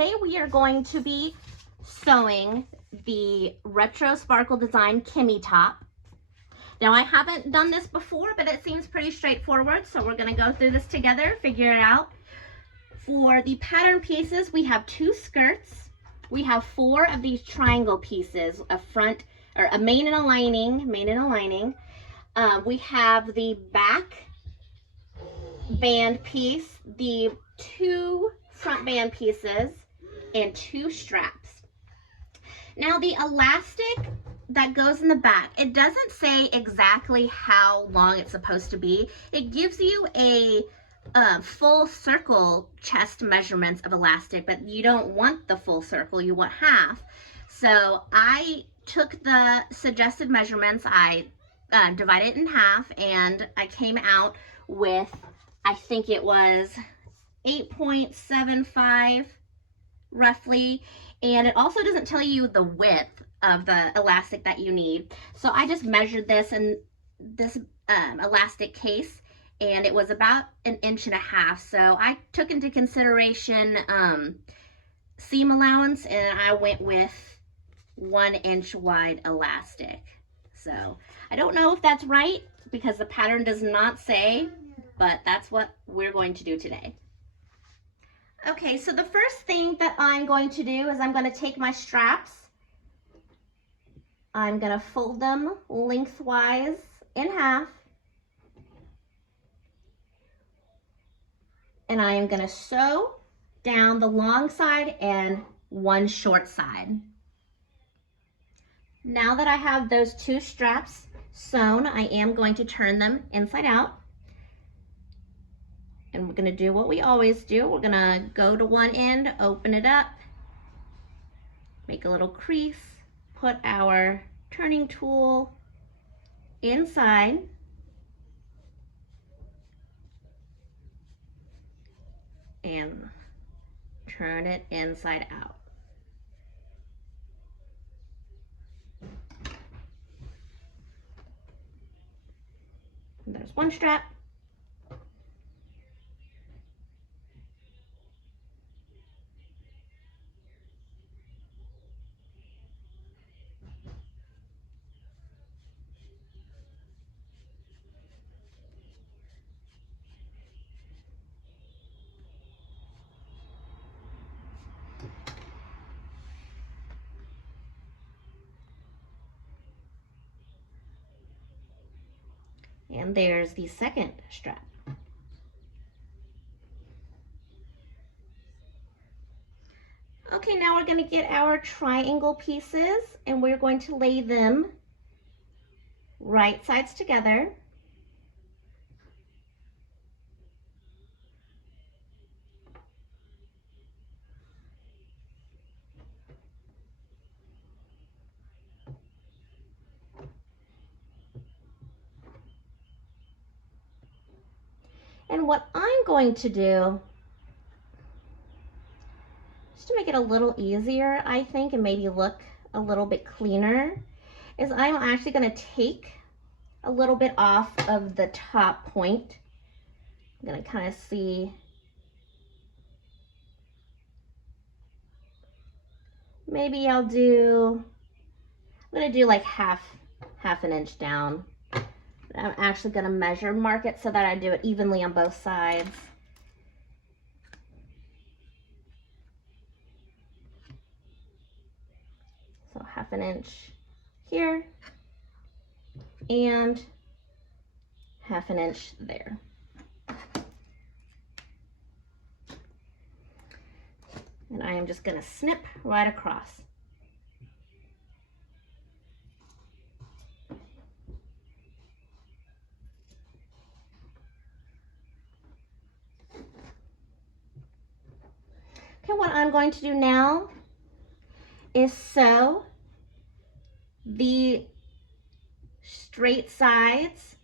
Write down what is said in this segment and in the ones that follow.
today we are going to be sewing the Retro Sparkle Design Kimmy top. Now I haven't done this before, but it seems pretty straightforward, so we're going to go through this together, figure it out. For the pattern pieces, we have 2 skirts. We have 4 of these triangle pieces, a front or a main and a lining, we have the back band piece, the 2 front band pieces, and 2 straps. Now the elastic that goes in the back, it doesn't say exactly how long it's supposed to be. It gives you a full circle chest measurements of elastic, but you don't want the full circle, you want half. So I took the suggested measurements, I divided it in half, and I came out with, I think it was 8.75 roughly, and it also doesn't tell you the width of the elastic that you need. So I just measured this in this elastic case, and it was about 1.5 inches. So I took into consideration seam allowance, and I went with 1 inch wide elastic. So I don't know if that's right because the pattern does not say, but that's what we're going to do today. Okay, so the first thing that I'm going to do is I'm going to take my straps. I'm going to fold them lengthwise in half. And I am going to sew down the long side and one short side. Now that I have those 2 straps sewn, I am going to turn them inside out. And we're going to do what we always do. We're going to go to one end, open it up, make a little crease, put our turning tool inside, and turn it inside out. And there's one strap. And there's the second strap. Okay, now we're going to get our triangle pieces and we're going to lay them right sides together. And what I'm going to do, just to make it a little easier, I think, and maybe look a little bit cleaner, is I'm actually going to take a little bit off of the top point. I'm going to kind of see, maybe I'm going to do like half an inch down. I'm actually going to mark it so that I do it evenly on both sides. So half an inch here and half an inch there. And I am just going to snip right across. Okay, what I'm going to do now is sew the straight sides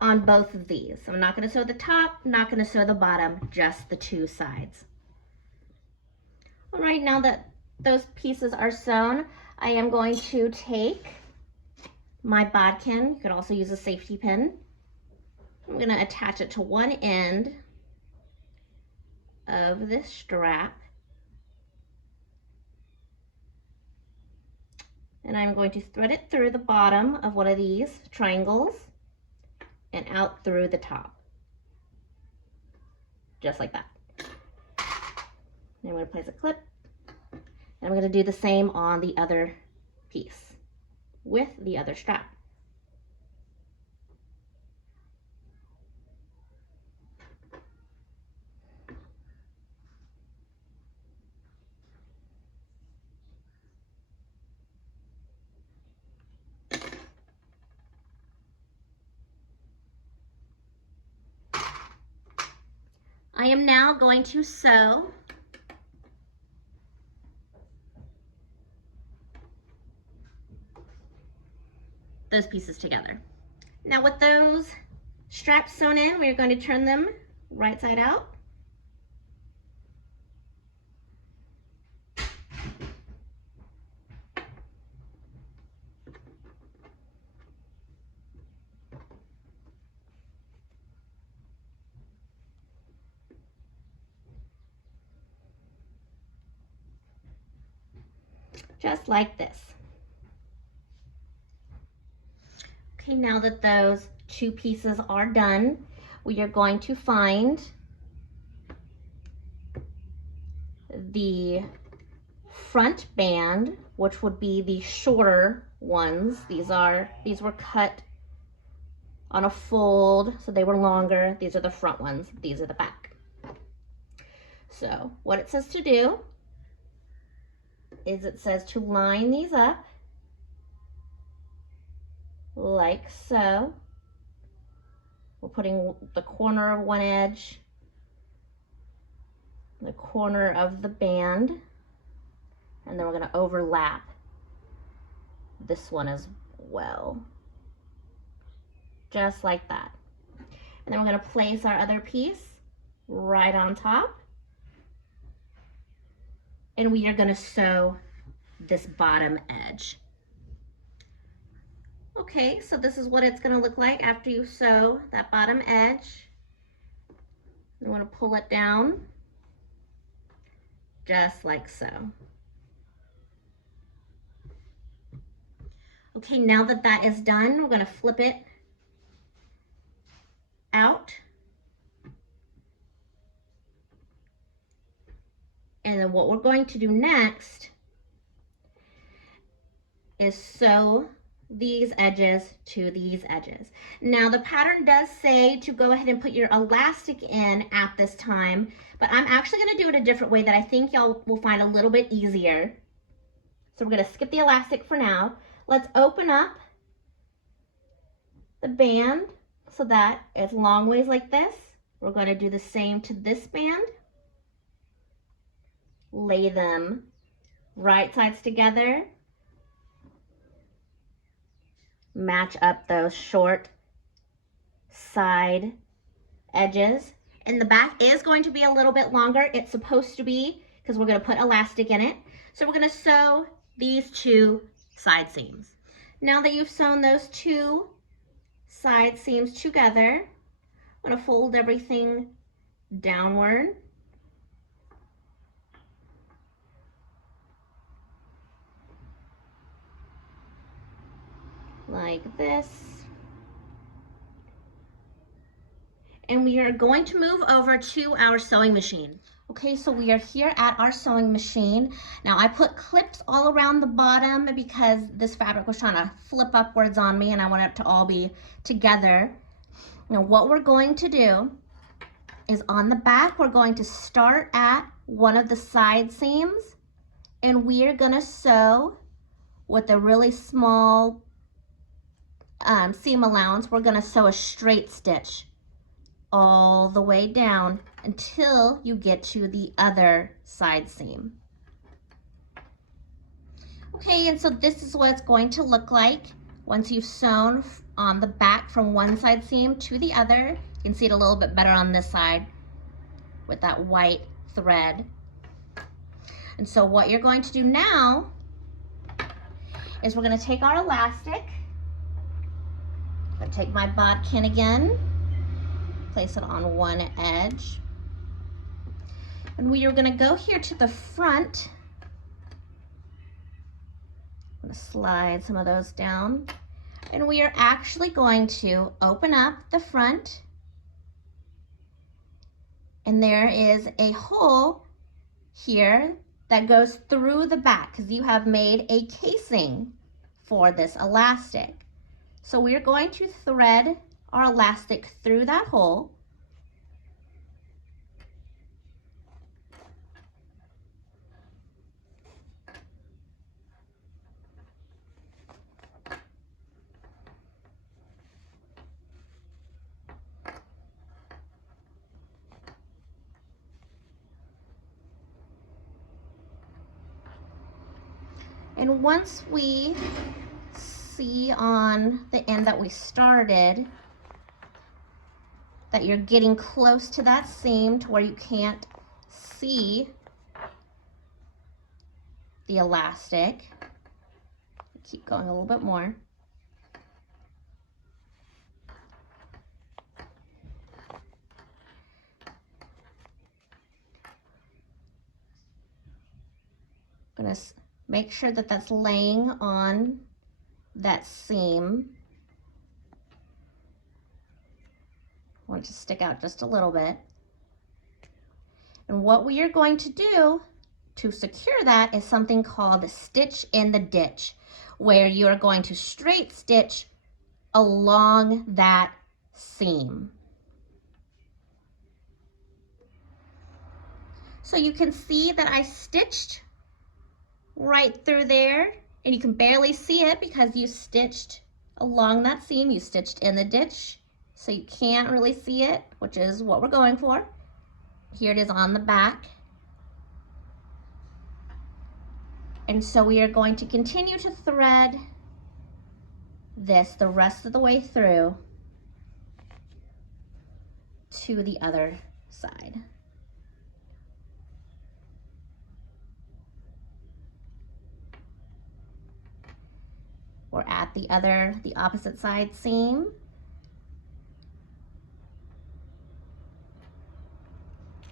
on both of these. I'm not going to sew the top, not going to sew the bottom, just the 2 sides. All right, now that those pieces are sewn, I am going to take my bodkin. You could also use a safety pin. I'm going to attach it to one end of this strap. And I'm going to thread it through the bottom of one of these triangles and out through the top. Just like that. And I'm going to place a clip. And I'm going to do the same on the other piece with the other strap. I am now going to sew those pieces together. Now with those straps sewn in, we're going to turn them right side out. Just like this. Okay, now that those two pieces are done, we are going to find the front band, which would be the shorter ones. These were cut on a fold, so they were longer. These are the front ones, these are the back. So what it says to do is it says to line these up like so. We're putting the corner of one edge, the corner of the band, and then we're going to overlap this one as well. Just like that. And then we're going to place our other piece right on top. And we are going to sew this bottom edge. Okay, so this is what it's going to look like after you sew that bottom edge. You want to pull it down just like so. Okay, now that that is done, we're going to flip it out. And then what we're going to do next is sew these edges to these edges. Now the pattern does say to go ahead and put your elastic in at this time, but I'm actually going to do it a different way that I think y'all will find a little bit easier. So we're going to skip the elastic for now. Let's open up the band so that it's long ways like this. We're going to do the same to this band. Lay them right sides together. Match up those short side edges. And the back is going to be a little bit longer. It's supposed to be, because we're going to put elastic in it. So we're going to sew these two side seams. Now that you've sewn those two side seams together, I'm going to fold everything downward. Like this. And we are going to move over to our sewing machine. Okay, so we are here at our sewing machine. Now I put clips all around the bottom because this fabric was trying to flip upwards on me and I want it to all be together. Now what we're going to do is on the back, we're going to start at one of the side seams and we are gonna sew with a really small seam allowance. We're gonna sew a straight stitch all the way down until you get to the other side seam. Okay, and so this is what it's going to look like once you've sewn on the back from one side seam to the other. You can see it a little bit better on this side with that white thread. And so what you're going to do now is we're going to take our elastic. I'm going to take my bodkin again, place it on one edge. And we are going to go here to the front. I'm going to slide some of those down. And we are actually going to open up the front. And there is a hole here that goes through the back because you have made a casing for this elastic. So we're going to thread our elastic through that hole. And once we see on the end that we started that you're getting close to that seam to where you can't see the elastic, keep going a little bit more. I'm going to make sure that that's laying on that seam. I want it to stick out just a little bit. And what we are going to do to secure that is something called a stitch in the ditch, where you are going to straight stitch along that seam. So you can see that I stitched right through there, and you can barely see it because you stitched along that seam. You stitched in the ditch, so you can't really see it, which is what we're going for. Here it is on the back. And so we are going to continue to thread this the rest of the way through to the other side. We're at the opposite side seam.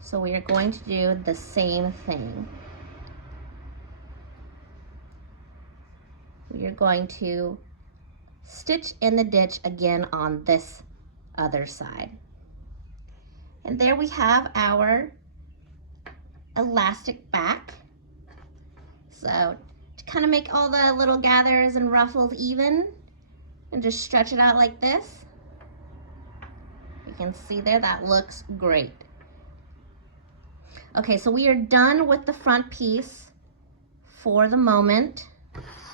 So we are going to do the same thing. We are going to stitch in the ditch again on this other side. And there we have our elastic back. So to kind of make all the little gathers and ruffles even, and just stretch it out like this. You can see there, that looks great. Okay, so we are done with the front piece for the moment.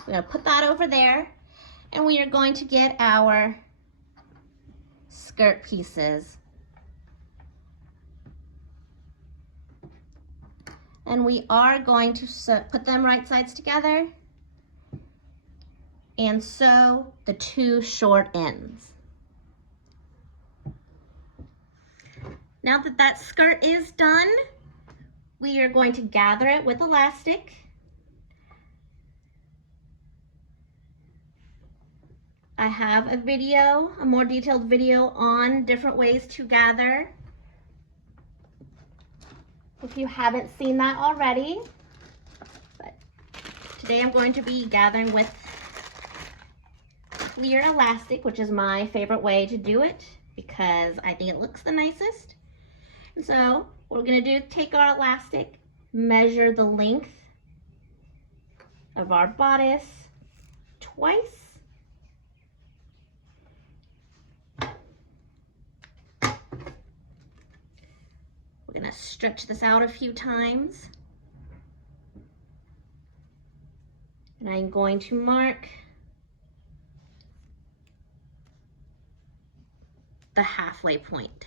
We're going to put that over there, and we are going to get our skirt pieces. And we are going to put them right sides together and sew the two short ends. Now that that skirt is done, we are going to gather it with elastic. I have a video, a more detailed video on different ways to gather, if you haven't seen that already. But today I'm going to be gathering with clear elastic, which is my favorite way to do it because I think it looks the nicest. And so what we're going to do, take our elastic, measure the length of our bodice twice. We're going to stretch this out a few times. And I'm going to mark the halfway point.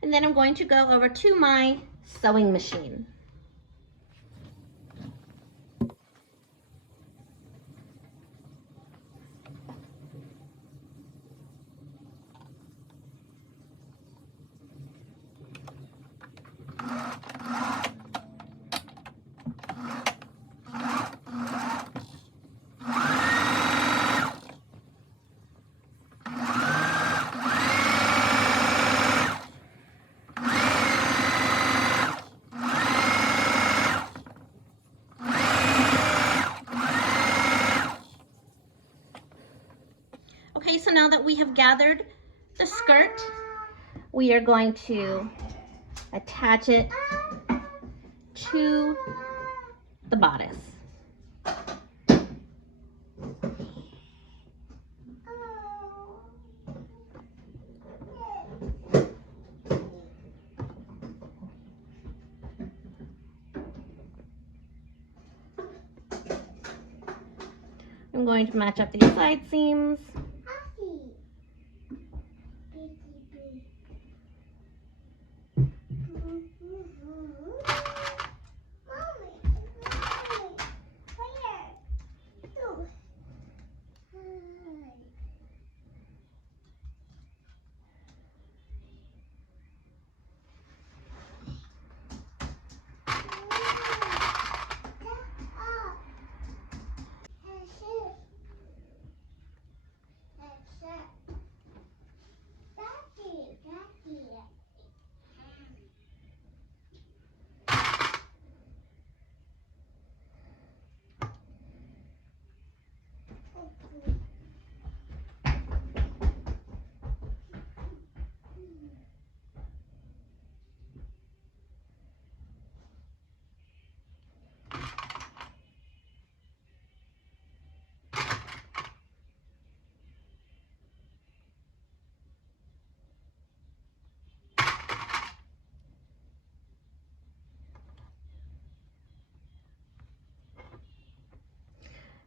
And then I'm going to go over to my sewing machine. Okay, so now that we have gathered the skirt, we are going to attach it to the bodice. I'm going to match up these side seams.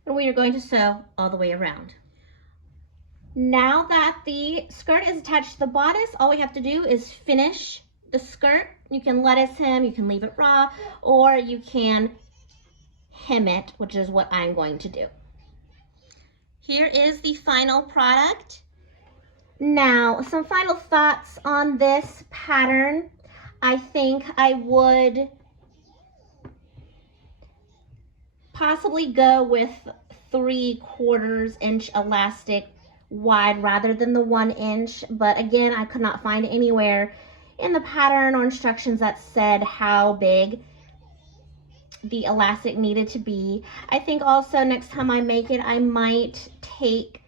And we are going to sew all the way around. Now that the skirt is attached to the bodice, all we have to do is finish the skirt. You can lettuce hem, you can leave it raw, or you can hem it, which is what I'm going to do. Here is the final product. Now, some final thoughts on this pattern. I think I would possibly go with 3/4 inch elastic wide rather than the 1 inch, but again, I could not find anywhere in the pattern or instructions that said how big the elastic needed to be. I think also next time I make it, I might take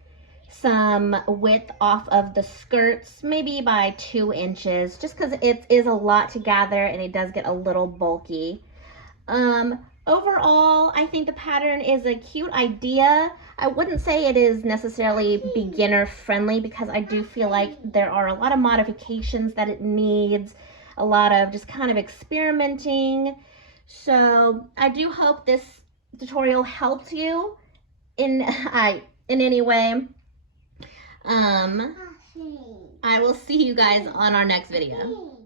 some width off of the skirts, maybe by 2 inches, just because it is a lot to gather and it does get a little bulky. Overall, I think the pattern is a cute idea. I wouldn't say it is necessarily beginner friendly because I do feel like there are a lot of modifications that it needs, a lot of just kind of experimenting. So I do hope this tutorial helped you in any way. I will see you guys on our next video.